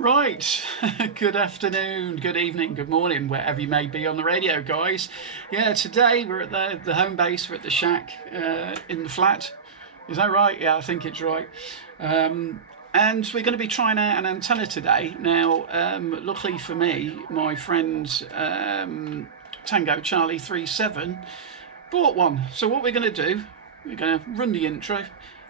Right, good afternoon, good evening, good morning, wherever you may be on the radio, guys. Yeah, today we're at the home base, we're at the shack in the flat. Is that right? Yeah, I think it's right. And we're going to be trying out an antenna today. Now, luckily for me, my friend Tango Charlie 37 bought one. So what we're going to do, we're going to run the intro,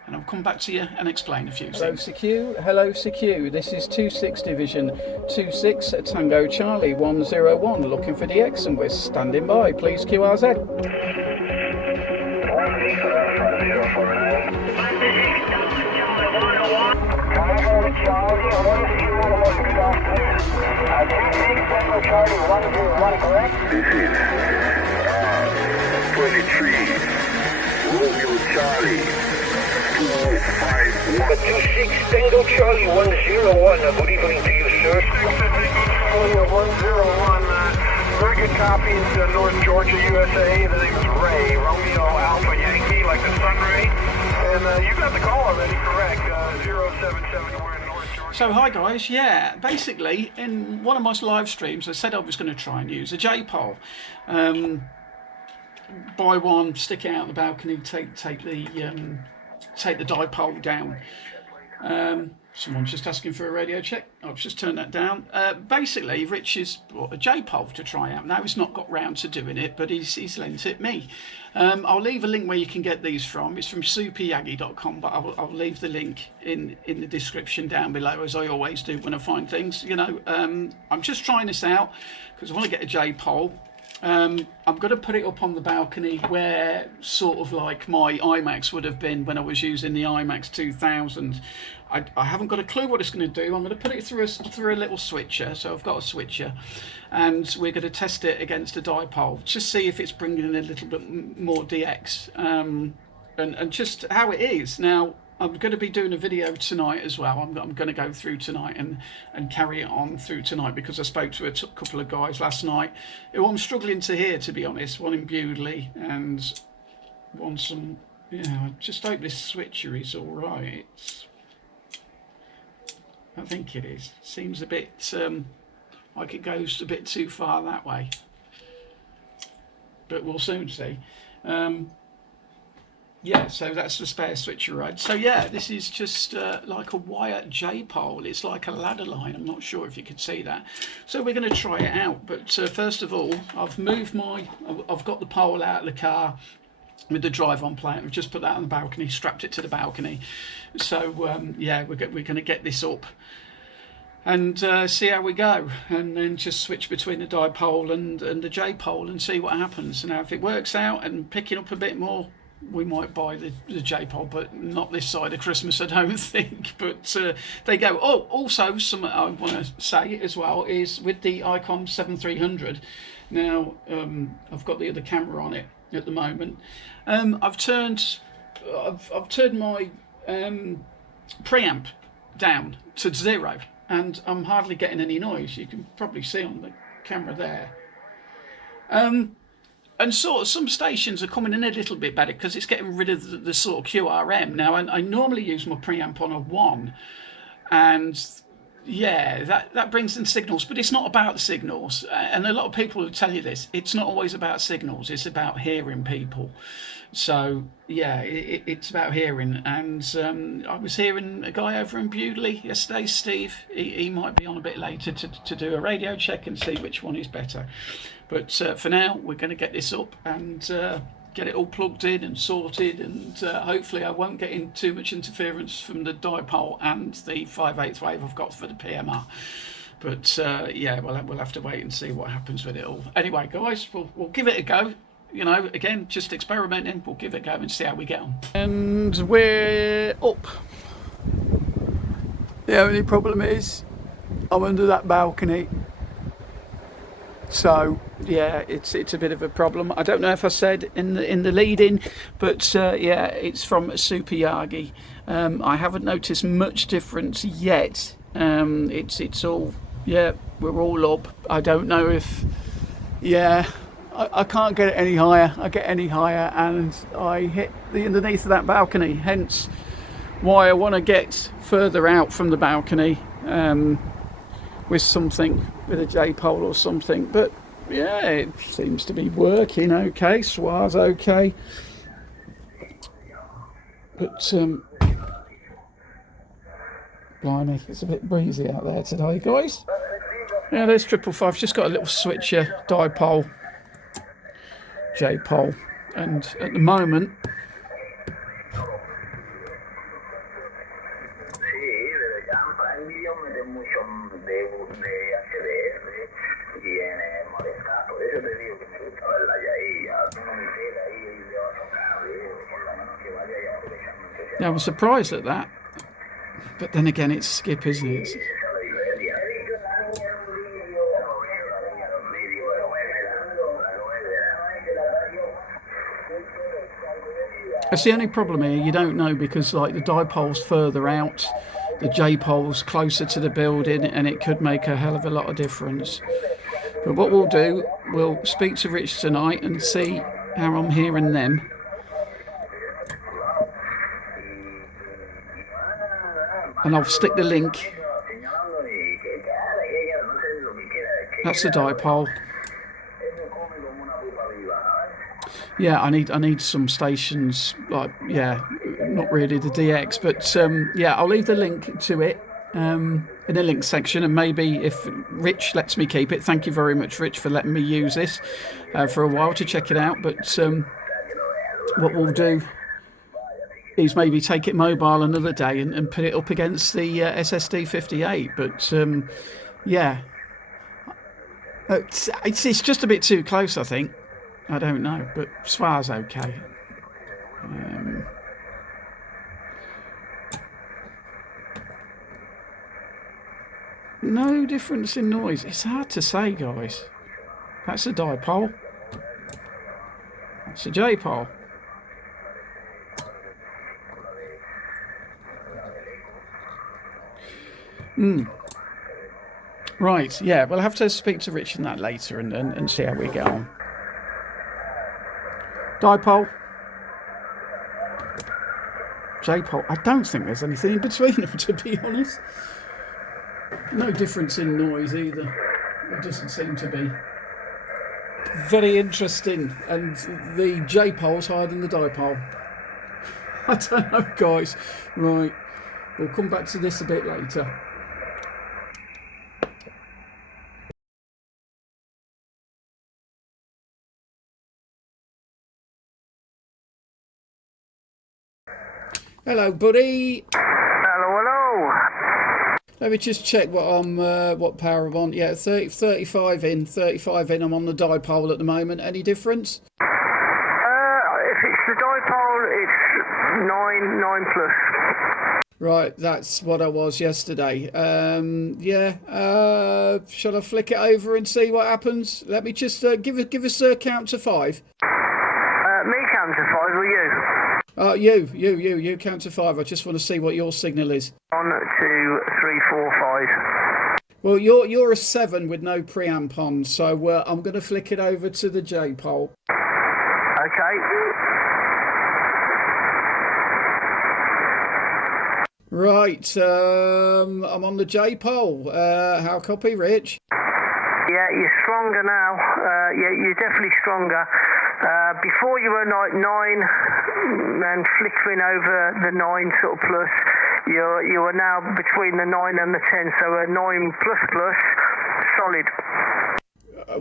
and I'll come back to you and explain a few things. Hello CQ, this is 26 Division 26 Tango Charlie 101 looking for the X and we're standing by, please QRZ. This is 23 Romeo Charlie 26 Tango Charlie 101. Good evening to you, sir. 26 101. Very good copy. It's North Georgia, USA. The name is Ray. Romeo Alpha Yankee, like the sun ray. And you got the call already, correct. 077. We're in North Georgia. So hi guys, yeah, basically in one of my live streams I said I was going to try and use a J-pole. Buy one, stick it out on the balcony, take the dipole down. Someone's just asking for a radio check. I've just turned that down. Basically, Rich has bought a J-pole to try out. Now he's not got round to doing it, but he's lent it me. I'll leave a link where you can get these from. It's from superyagi.com, but I'll leave the link in the description down below, as I always do when I find things. You know, I'm just trying this out because I want to get a J-pole. I'm going to put it up on the balcony where sort of like my IMAX would have been when I was using the IMAX 2000. I haven't got a clue what it's going to do. I'm going to put it through a little switcher. So I've got a switcher and we're going to test it against a dipole. Just see if it's bringing in a little bit more DX and just how it is. Now, I'm going to be doing a video tonight as well. I'm going to go through tonight and carry it on through tonight because I spoke to a couple of guys last night who I'm struggling to hear, to be honest. One in Bewdley and one some, yeah, I just hope this switcher is all right. I think it is. Seems a bit like it goes a bit too far that way. But we'll soon see. Yeah, so that's the spare switcher, right? So yeah, this is just like a wire J-pole. It's like a ladder line. I'm not sure if you could see that. So we're going to try it out. But first of all, I've got the pole out of the car with the drive-on plate. I've just put that on the balcony, strapped it to the balcony. So yeah, we're going to get this up and see how we go, and then just switch between the dipole and the J-pole and see what happens. Now, if it works out and picking up a bit more, we might buy the J-pole, but not this side of Christmas, I don't think. But there you go. Oh, also, something I want to say as well is with the Icon 7300. Now, I've got the other camera on it at the moment. I've turned my preamp down to 0, and I'm hardly getting any noise. You can probably see on the camera there. And sort of some stations are coming in a little bit better because it's getting rid of the sort of QRM. Now, I normally use my preamp on a 1, and yeah, that brings in signals, but it's not about the signals. And a lot of people will tell you this. It's not always about signals. It's about hearing people. So yeah, it's about hearing. And I was hearing a guy over in Bewdley yesterday, Steve. He might be on a bit later to do a radio check and see which one is better. But for now, we're going to get this up and get it all plugged in and sorted, and hopefully I won't get in too much interference from the dipole and the 5/8 wave I've got for the PMR. But yeah, we'll have to wait and see what happens with it all. Anyway, guys, we'll give it a go. You know, again, just experimenting. We'll give it a go and see how we get on. And we're up. The only problem is I'm under that balcony. So yeah, it's a bit of a problem. I don't know if I said in the lead-in, but yeah, it's from Super Yagi. I haven't noticed much difference yet. It's all, yeah, we're all up. I don't know if, yeah, I can't get it any higher. I get any higher and I hit the underneath of that balcony, hence why I want to get further out from the balcony. with something, with a J-pole or something. But yeah, it seems to be working okay. Swa's okay. But blimey, it's a bit breezy out there today, guys. Yeah, there's 555. Just got a little switcher, dipole, J-pole, and at the moment, yeah, I was surprised at that. But then again, it's skip, isn't it? That's the only problem here. You don't know because, like, the dipole's further out, the J-pole's closer to the building, and it could make a hell of a lot of difference. But what we'll do, we'll speak to Rich tonight and see how I'm hearing them. And I'll stick the link. That's the dipole. Yeah, I need some stations, like, yeah, not really the DX, but yeah, I'll leave the link to it in the link section, and maybe if Rich lets me keep it, thank you very much, Rich, for letting me use this for a while to check it out. But what we'll do is maybe take it mobile another day and put it up against the SSD 58. But yeah, it's just a bit too close, I think. I don't know, but as far as okay. No difference in noise. It's hard to say, guys. That's a dipole. That's a J-pole. Right, yeah, we'll have to speak to Rich on that later and see how we get on. Dipole. J-pole. I don't think there's anything in between them, to be honest. No difference in noise either. It doesn't seem to be. Very interesting. And the J-pole's higher than the dipole. I don't know, guys. Right. We'll come back to this a bit later. Hello, buddy. Hello. Let me just check what power I'm on. Yeah, 35 in. I'm on the dipole at the moment. Any difference? If it's the dipole, it's 9 plus. Right, that's what I was yesterday. Yeah. Shall I flick it over and see what happens? Let me just give us a count to 5. Me count to 5 or you? You count to 5. I just want to see what your signal is. 1, 2, 3, 4, 5. Well, you're a 7 with no preamp on, so I'm going to flick it over to the J-pole. Okay. Right, I'm on the J-pole. How copy, Rich? Yeah, you're stronger now. Yeah, you're definitely stronger. Before you were like 9 and flickering over the 9 sort of plus. You are now between the 9 and the 10, so a 9 plus solid.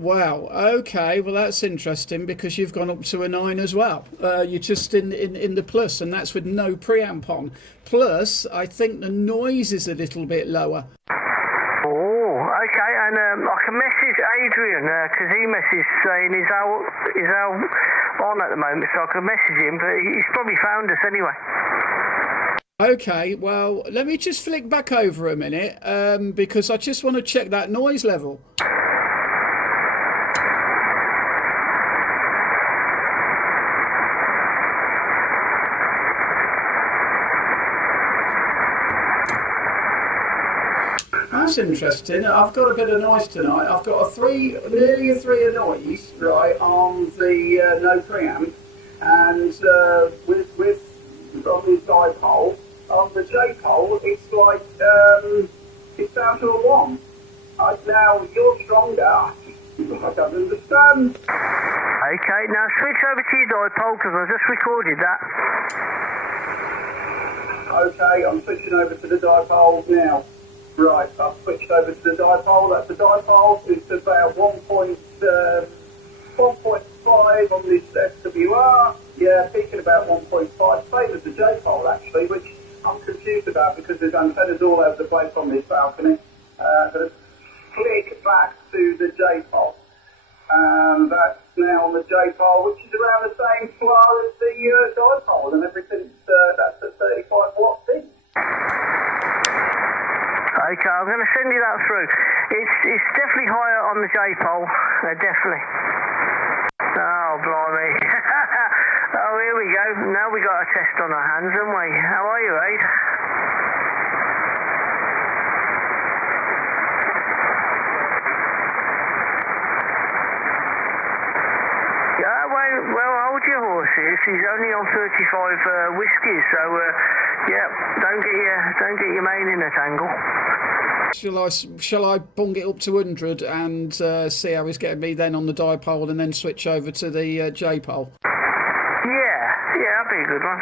Wow. Okay. Well, that's interesting because you've gone up to a 9 as well. You're just in the plus, and that's with no preamp on. Plus, I think the noise is a little bit lower. Oh, okay. And I can message Adrian because he messaged saying he's out on at the moment, so I can message him. But he's probably found us anyway. Okay, well, let me just flick back over a minute because I just want to check that noise level. That's interesting. I've got a bit of noise tonight. I've got nearly a 3 of noise, right, on the no preamp, and with on the dipole. On the J-pole, it's like, it's down to a 1. Now you're stronger. I don't understand. Okay, now switch over to your dipole because I just recorded that. Okay, I'm switching over to the dipole now. Right, I've switched over to the dipole. That's the dipole. It's about 1.5 on this SWR. Yeah, peaking about 1.5. Same as the J-pole actually, which I'm confused about because there's antennas all over the place on this balcony. But flick back to the J-pole. And that's now on the J-pole, which is around the same flow as the dipole, and everything's that's a 35 watt thing. Okay, I'm going to send you that through. It's definitely higher on the J-pole, definitely. Oh, blimey. Oh, here we go. Now we got a test on our hands, haven't we? How are you, Aid? Yeah, well, hold your horses. He's only on 35 whiskies, so yeah, don't get your mane in a tangle. Shall I bung it up to 100 and see how he's getting me then on the dipole, and then switch over to the J-pole? Yeah, that'd be a good one.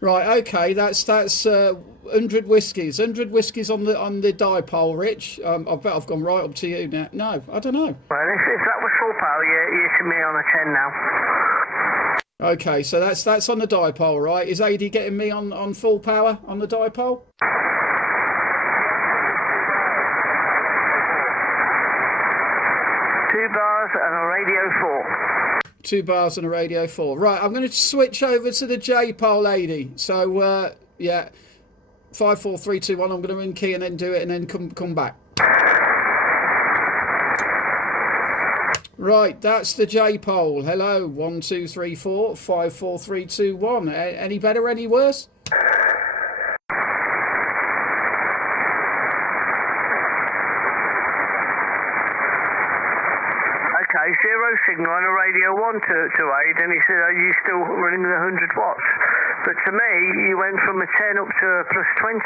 Right, okay, that's 100 whiskies. 100 whiskies on the dipole, Rich. I bet I've gone right up to you now. No, I don't know. Well, if that was full power, you're to me on a 10 now. Okay, so that's on the dipole, right? Is AD getting me on full power on the dipole? 2 bars and a radio 4. 2 bars and a radio 4. Right, I'm going to switch over to the J-pole, lady. So, yeah, 5, 4, 3, 2, 1. I'm going to in key and then do it and then come back. Right, that's the J-pole. Hello, 1, 2, 3, 4, 5, 4, 3, 2, 1. Any better, any worse? Okay, 0 signal on a radio 1 to Aid, and he said, are you still running the 100 watts? But to me, you went from a 10 up to a plus 20.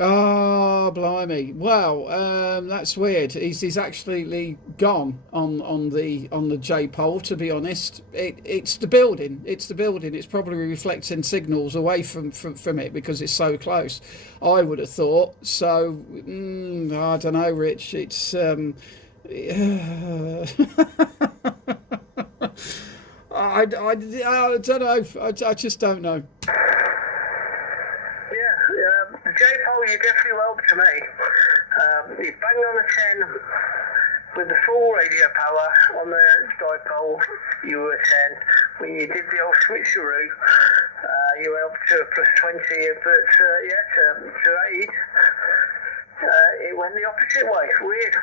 Oh, blimey. Well, that's weird. He's actually gone on the J-pole, to be honest. It's the building. It's the building. It's probably reflecting signals away from it because it's so close, I would have thought. So, I don't know, Rich. It's... I don't know. I just don't know. The J-pole, you definitely well up to me. You banged on a 10 with the full radio power. On the dipole, you were a 10. When you did the old switcheroo, you went up to a plus 20. But to Aid, it went the opposite way. Weird.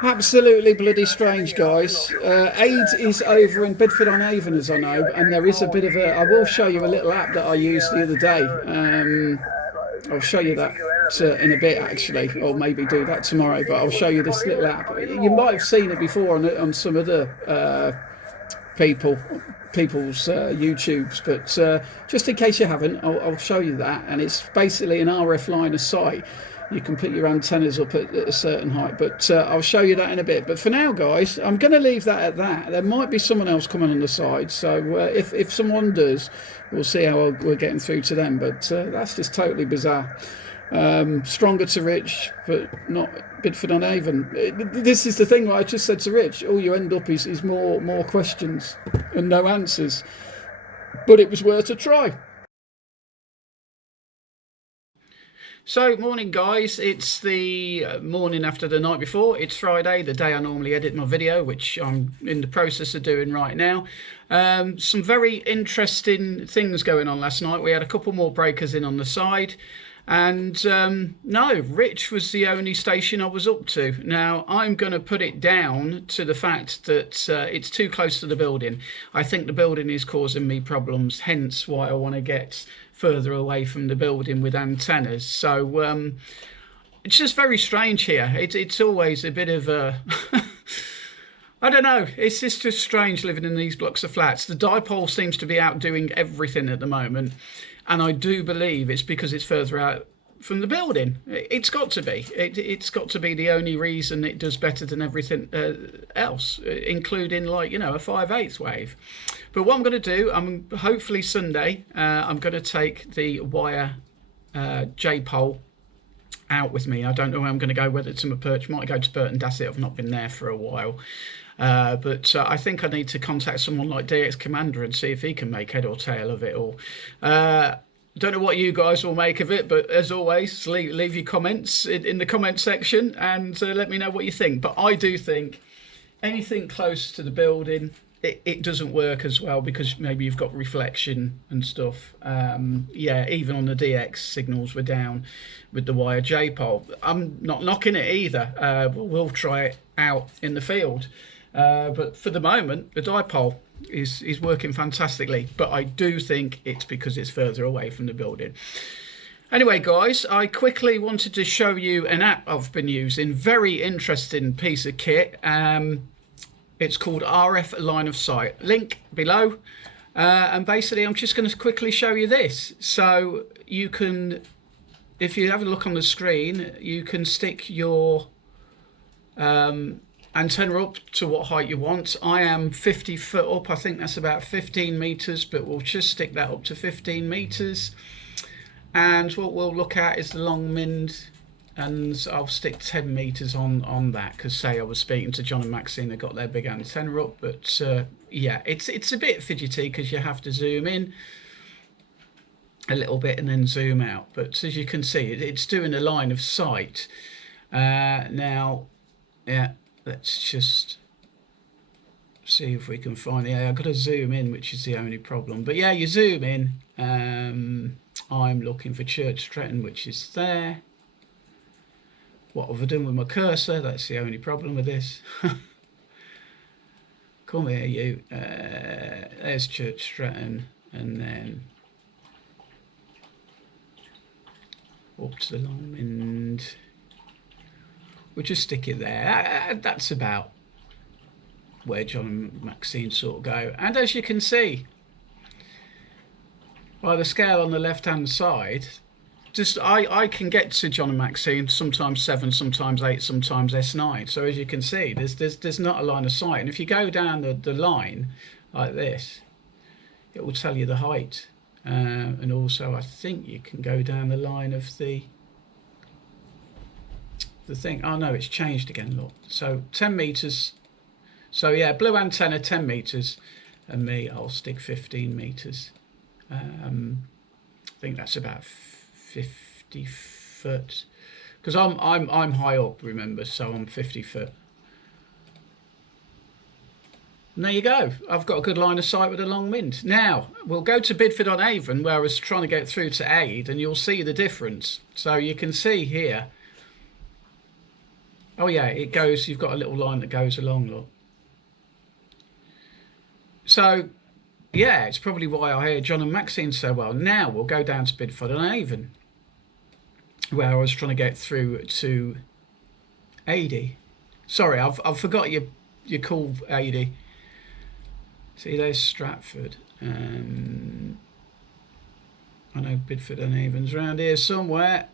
Absolutely bloody strange, guys. Aid is over in Bedford-on-Avon, as I know, and there is a bit of a... I will show you a little app that I used the other day. I'll show you that in a bit, actually, or maybe do that tomorrow, but I'll show you this little app. You might have seen it before on some other people's YouTubes, but just in case you haven't, I'll show you that, and it's basically an RF line of sight. You can put your antennas up at a certain height, but I'll show you that in a bit. But for now, guys, I'm going to leave that at that. There might be someone else coming on the side, so if someone does, we'll see how we're getting through to them. But that's just totally bizarre. Stronger to Rich, but not Bedford-on-Avon. This is the thing that I just said to Rich. All you end up is more questions and no answers. But it was worth a try. So, morning guys, it's the morning after the night before. It's Friday, the day I normally edit my video, which I'm in the process of doing right now. Some very interesting things going on last night. We had a couple more breakers in on the side. And no, Rich was the only station I was up to. Now, I'm going to put it down to the fact that it's too close to the building. I think the building is causing me problems, hence why I want to get further away from the building with antennas. So it's just very strange here. It's always a bit of a... I don't know, it's just strange living in these blocks of flats. The dipole seems to be outdoing everything at the moment. and I do believe it's because it's further out from the building. It's got to be. It's got to be the only reason it does better than everything else, including, like, you know, a 5/8 wave. But what I'm going to do, hopefully Sunday, I'm going to take the wire J-pole out with me. I don't know where I'm going to go, whether it's in my perch. Might go to Burton Dassett. I've not been there for a while. But I think I need to contact someone like DX Commander and see if he can make head or tail of it all. Don't know what you guys will make of it, but as always, leave your comments in the comment section and let me know what you think. But I do think anything close to the building, it doesn't work as well, because maybe you've got reflection and stuff. Yeah, even on the DX, signals were down with the wire J-pole. I'm not knocking it either. We'll try it out in the field. But for the moment, the dipole is working fantastically. But I do think it's because it's further away from the building. Anyway, guys, I quickly wanted to show you an app I've been using. Very interesting piece of kit. It's called RF Line of Sight. Link below. And basically, I'm just going to quickly show you this. So you can, if you have a look on the screen, you can stick your antenna up to what height you want. I am 50 foot up. I think that's about 15 meters, but we'll just stick that up to 15 meters. And what we'll look at is the long mind, and I'll stick 10 meters on that, because say I was speaking to John and Maxine, they got their big antenna up. But yeah, it's a bit fidgety because you have to zoom in a little bit and then zoom out. But as you can see, it's doing a line of sight. Now, yeah, let's just see if we can find it. Yeah, I've got to zoom in, which is the only problem. But yeah, you zoom in. I'm looking for Church Stretton, which is there. What have I done with my cursor? That's the only problem with this. Come here, you. There's Church Stretton, and then up to the long end. We'll just stick it there. That's about where John and Maxine sort of go. And as you can see, by the scale on the left-hand side, just I can get to John and Maxine, sometimes 7, sometimes 8, sometimes S9. So as you can see, there's not a line of sight. And if you go down the line like this, it will tell you the height. And also, I think you can go down the line of the thing. Oh no, it's changed again, look. So 10 meters. So yeah, blue antenna 10 meters, and me, I'll stick 15 meters. I think that's about 50 foot, because I'm high up, remember, so I'm 50 foot. And there you go. I've got a good line of sight with a long wind. Now we'll go to Bidford on Avon, where I was trying to get through to Aid, and you'll see the difference. So you can see here. Oh yeah, it goes, you've got a little line that goes along, look. So yeah, it's probably why I hear John and Maxine so well. Now we'll go down to Bidford on Avon, where I was trying to get through to Ady. Sorry, I've forgot your call, Ady. See, there's Stratford. I know Bidford on Avon's around here somewhere.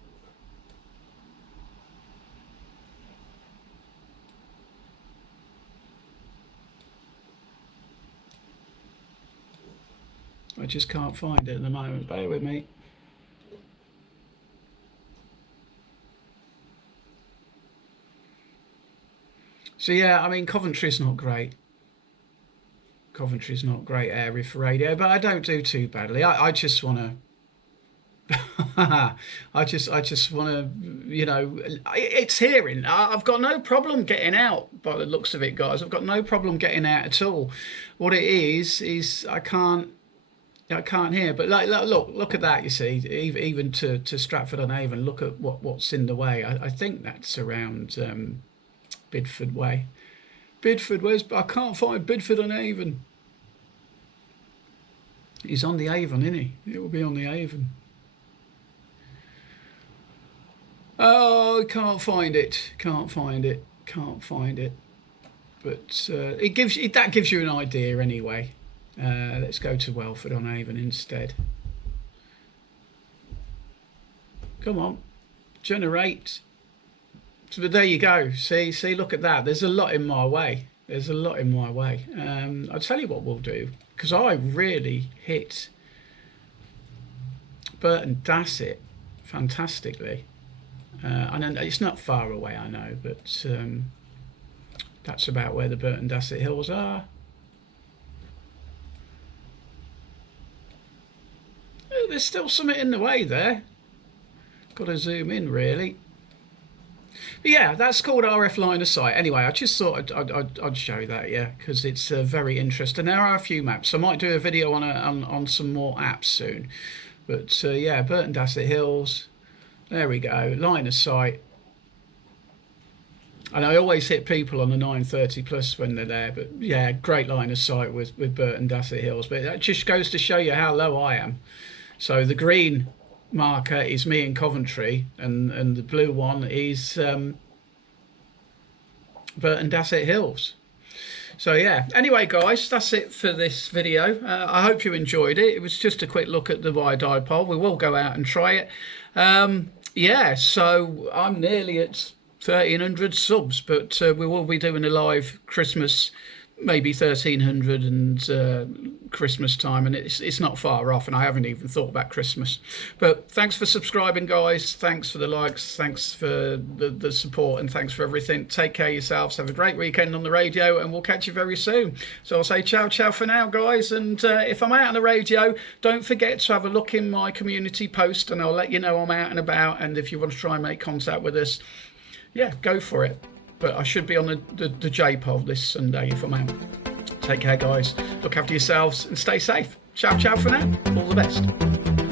I just can't find it at the moment. Bear with me. So yeah, I mean, Coventry's not great. Coventry's not a great area for radio, but I don't do too badly. I just want to. I just want to, you know, it's hearing. I've got no problem getting out by the looks of it, guys. I've got no problem getting out at all. What it is I can't hear. But like, look at that. You see, even to Stratford on Avon. Look at what's in the way. I think that's around Bidford way. Bidford, I can't find Bidford on Avon. He's on the Avon, isn't he? It will be on the Avon. Oh, I can't find it. Can't find it. But that gives you an idea anyway. Let's go to Welford on Avon instead. Come on, generate. So there you go. See, look at that. There's a lot in my way. There's a lot in my way. I'll tell you what we'll do, because I really hit Burton Dassett fantastically. And it's not far away, I know, but that's about where the Burton Dassett Hills are. Oh, there's still something in the way there. Got to zoom in, really. But yeah, that's called RF line of sight. Anyway, I just thought I'd show that, yeah, because it's very interesting. There are a few maps. I might do a video on some more apps soon. But yeah, Burton Dassett Hills. There we go, line of sight. And I always hit people on the 930 plus when they're there. But yeah, great line of sight with Burton Dassett Hills. But that just goes to show you how low I am. So the green marker is me in Coventry, and the blue one is Burton Dassett Hills. So yeah, anyway guys, that's it for this video. I hope you enjoyed it. It was just a quick look at the wire dipole. We will go out and try it. Yeah, so I'm nearly at 1,300 subs, but we will be doing a live Christmas, maybe 1,300 and Christmas time, and it's not far off, and I haven't even thought about Christmas. But thanks for subscribing, guys. Thanks for the likes. Thanks for the support, and thanks for everything. Take care of yourselves. Have a great weekend on the radio, and we'll catch you very soon. So I'll say ciao for now, guys. And if I'm out on the radio, don't forget to have a look in my community post, and I'll let you know I'm out and about. And if you want to try and make contact with us, yeah, go for it. But I should be on the J-Pole this Sunday if I'm out. Take care, guys. Look after yourselves and stay safe. Ciao for now. All the best.